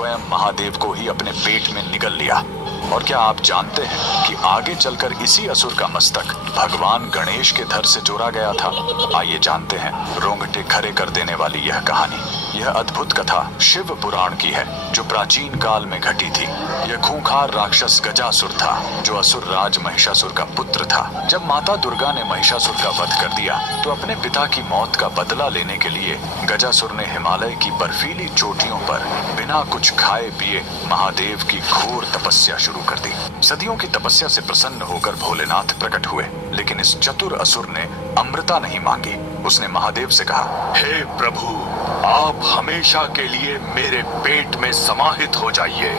स्वयं महादेव को ही अपने पेट में निगल लिया। और क्या आप जानते हैं कि आगे चलकर इसी असुर का मस्तक भगवान गणेश के धड़ से जोड़ा गया था? आइए जानते हैं रोंगटे खड़े कर देने वाली यह कहानी। यह अद्भुत कथा शिव पुराण की है, जो प्राचीन काल में घटी थी। यह खूंखार राक्षस गजासुर था, जो असुर राज महिषासुर का पुत्र था। जब माता दुर्गा ने महिषासुर का वध कर दिया, तो अपने पिता की मौत का बदला लेने के लिए गजासुर ने हिमालय की बर्फीली चोटियों पर बिना कुछ खाए पिए महादेव की घोर तपस्या शुरू कर दी। सदियों की तपस्या से प्रसन्न होकर भोलेनाथ प्रकट हुए, लेकिन इस चतुर असुर ने अमृता नहीं मांगी। उसने महादेव से कहा, हे प्रभु, आप हमेशा के लिए मेरे पेट में समाहित हो जाइए।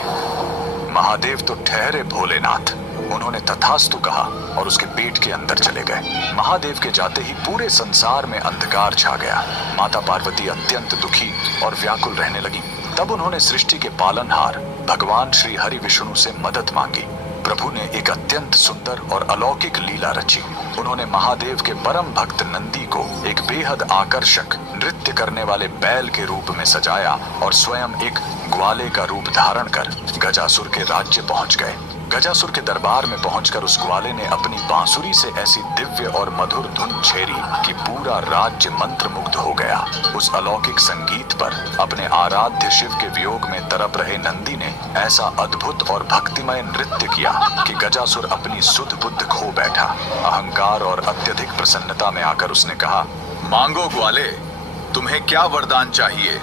महादेव तो ठहरे भोलेनाथ। उन्होंने तथास्तु कहा और उसके पेट के अंदर चले गए। महादेव के जाते ही पूरे संसार में अंधकार छा गया। माता पार्वती अत्यंत दुखी और व्याकुल रहने लगी। तब उन्होंने सृष्टि के पालनहार भगवान श्री हरि विष्णु से मदद मांगी। प्रभु ने एक अत्यंत सुंदर और अलौकिक लीला रची। उन्होंने महादेव के परम भक्त नंदी को एक बेहद आकर्षक नृत्य करने वाले बैल के रूप में सजाया और स्वयं एक ग्वाले का रूप धारण कर गजासुर के राज्य पहुंच गए। गजासुर के दरबार में पहुंचकर उस ग्वाले ने अपनी बांसुरी से ऐसी दिव्य और मधुर धुन छेड़ी कि पूरा राज्य मंत्र मुग्ध हो गया। उस अलौकिक संगीत पर अपने आराध्य शिव के वियोग में तड़प रहे नंदी ने ऐसा अद्भुत और भक्तिमय नृत्य किया कि गजासुर अपनी सुध बुद्ध खो बैठा। अहंकार और अत्यधिक प्रसन्नता में आकर उसने कहा, मांगो ग्वाले, तुम्हें क्या वरदान चाहिए?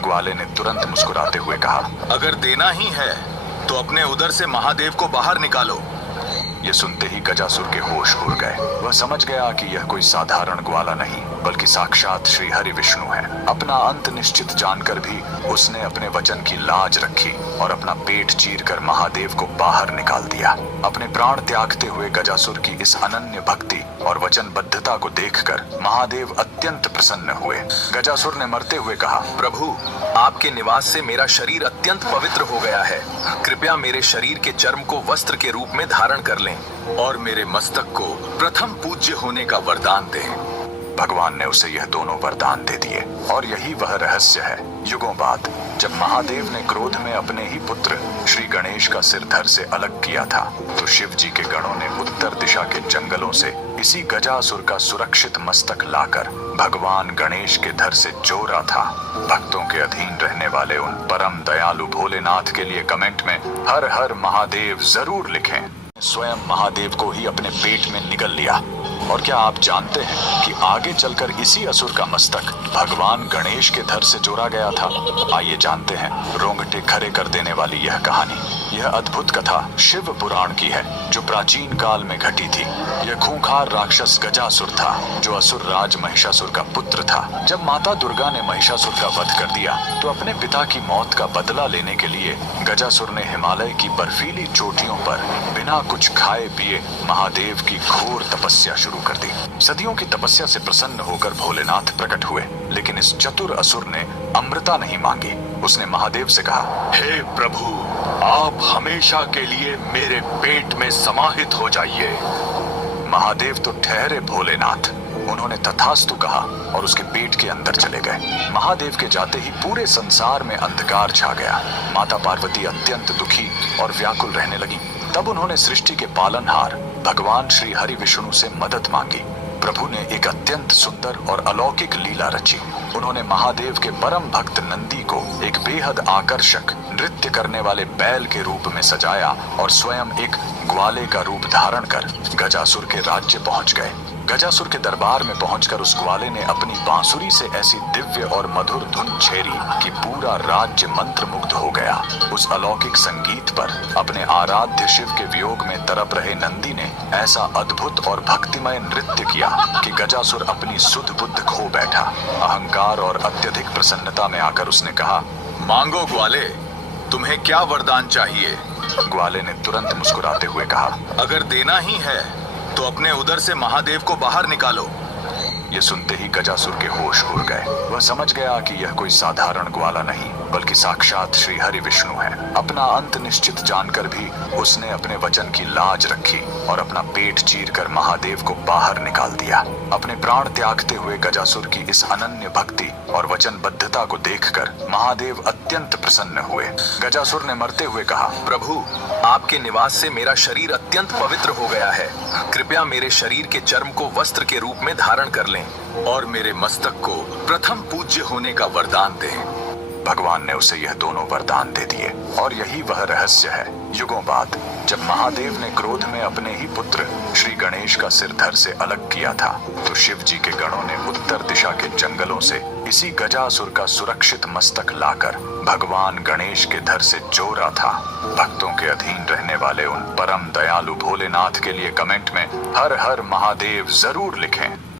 ग्वाले ने तुरंत मुस्कुराते हुए कहा, अगर देना ही है तो अपने उदर से महादेव को बाहर निकालो। ये सुनते ही गजासुर के होश उड़ गए। वह समझ गया कि यह कोई साधारण ग्वाला नहीं, बल्कि साक्षात श्री हरि विष्णु है। अपना अंत निश्चित जानकर भी उसने अपने वचन की लाज रखी और अपना पेट चीरकर महादेव को बाहर निकाल दिया। अपने प्राण त्यागते हुए गजासुर की इस अनन्य भक्ति और वचनबद्धता को देखकर महादेव अत्यंत प्रसन्न हुए। गजासुर ने मरते हुए कहा, प्रभु, आपके निवास से मेरा शरीर अत्यंत पवित्र हो गया है। कृपया मेरे शरीर के चर्म को वस्त्र के रूप में धारण कर लें और मेरे मस्तक को प्रथम पूज्य होने का वरदान दें। भगवान ने उसे यह दोनों वरदान दे दिए। और यही वह रहस्य है। युगों बाद जब महादेव ने क्रोध में अपने ही पुत्र श्री गणेश का सिर धड़ से अलग किया था, तो शिव जी के गणों ने उत्तर दिशा के जंगलों से इसी गजासुर का सुरक्षित मस्तक लाकर भगवान गणेश के धड़ से जोड़ा था। भक्तों के अधीन रहने वाले उन परम दयालु भोलेनाथ के लिए कमेंट में हर हर महादेव जरूर लिखें। स्वयं महादेव को ही अपने पेट में निगल लिया। और क्या आप जानते हैं कि आगे चलकर इसी असुर का मस्तक भगवान गणेश के धड़ से जोड़ा गया था? आइए जानते हैं रोंगटे खड़े कर देने वाली यह कहानी। यह अद्भुत कथा शिव पुराण की है, जो प्राचीन काल में घटी थी। यह खूंखार राक्षस गजासुर था, जो असुर राज महिषासुर का पुत्र था। जब माता दुर्गा ने महिषासुर का वध कर दिया, तो अपने पिता की मौत का बदला लेने के लिए गजासुर ने हिमालय की बर्फीली चोटियों पर बिना कुछ खाए पिए महादेव की घोर तपस्या शुरू कर दी। सदियों की तपस्या से प्रसन्न होकर भोलेनाथ प्रकट हुए, लेकिन इस चतुर असुर ने अमृता नहीं मांगी। उसने महादेव से कहा, हे प्रभु, आप हमेशा के लिए मेरे पेट में समाहित हो जाइए। महादेव तो ठहरे भोलेनाथ। उन्होंने तथास्तु कहा और उसके पेट के अंदर चले गए। महादेव के जाते ही पूरे संसार में अंधकार छा गया। माता पार्वती अत्यंत दुखी और व्याकुल रहने लगी। तब उन्होंने सृष्टि के पालनहार भगवान श्री हरि विष्णु से मदद मांगी। प्रभु ने एक अत्यंत सुंदर और अलौकिक लीला रची। उन्होंने महादेव के परम भक्त नंदी को एक बेहद आकर्षक नृत्य करने वाले बैल के रूप में सजाया और स्वयं एक ग्वाले का रूप धारण कर गजासुर के राज्य पहुंच गए। गजासुर के दरबार में पहुंचकर उस ग्वाले ने अपनी बांसुरी से ऐसी दिव्य और मधुर धुन छेड़ी कि पूरा राज्य मंत्र मुग्ध हो गया। उस अलौकिक संगीत पर अपने आराध्य शिव के वियोग में तड़प रहे नंदी ने ऐसा अद्भुत और भक्तिमय नृत्य किया कि गजासुर अपनी सुध बुद्ध खो बैठा। अहंकार और अत्यधिक प्रसन्नता में आकर उसने कहा, मांगो ग्वाले, तुम्हें क्या वरदान चाहिए? ग्वाले ने तुरंत मुस्कुराते हुए कहा, अगर देना ही है तो अपने उदर से महादेव को बाहर निकालो। ये सुनते ही गजासुर के होश उड़ गए। वह समझ गया कि यह कोई साधारण ग्वाला नहीं बल्कि साक्षात श्री हरि विष्णु है। अपना अंत निश्चित जानकर भी उसने अपने वचन की लाज रखी और अपना पेट चीरकर महादेव को बाहर निकाल दिया। अपने प्राण त्यागते हुए गजासुर की इस अनन्य भक्ति और वचनबद्धता को देखकर महादेव अत्यंत प्रसन्न हुए। गजासुर ने मरते हुए कहा, प्रभु, आपके निवास से मेरा शरीर अत्यंत पवित्र हो गया है। कृपया मेरे शरीर के चर्म को वस्त्र के रूप में धारण कर लें और मेरे मस्तक को प्रथम पूज्य होने का वरदान दें। भगवान ने उसे यह दोनों वरदान दे दिए और यही वह रहस्य है। युगों बाद जब महादेव ने क्रोध में अपने ही पुत्र श्री गणेश का सिर धड़ से अलग किया था, तो शिव जी के गणों ने उत्तर दिशा के जंगलों से इसी गजासुर का सुरक्षित मस्तक लाकर भगवान गणेश के धड़ से जोड़ा था। भक्तों के अधीन रहने वाले उन परम दयालु भोलेनाथ के लिए कमेंट में हर हर महादेव जरूर लिखें।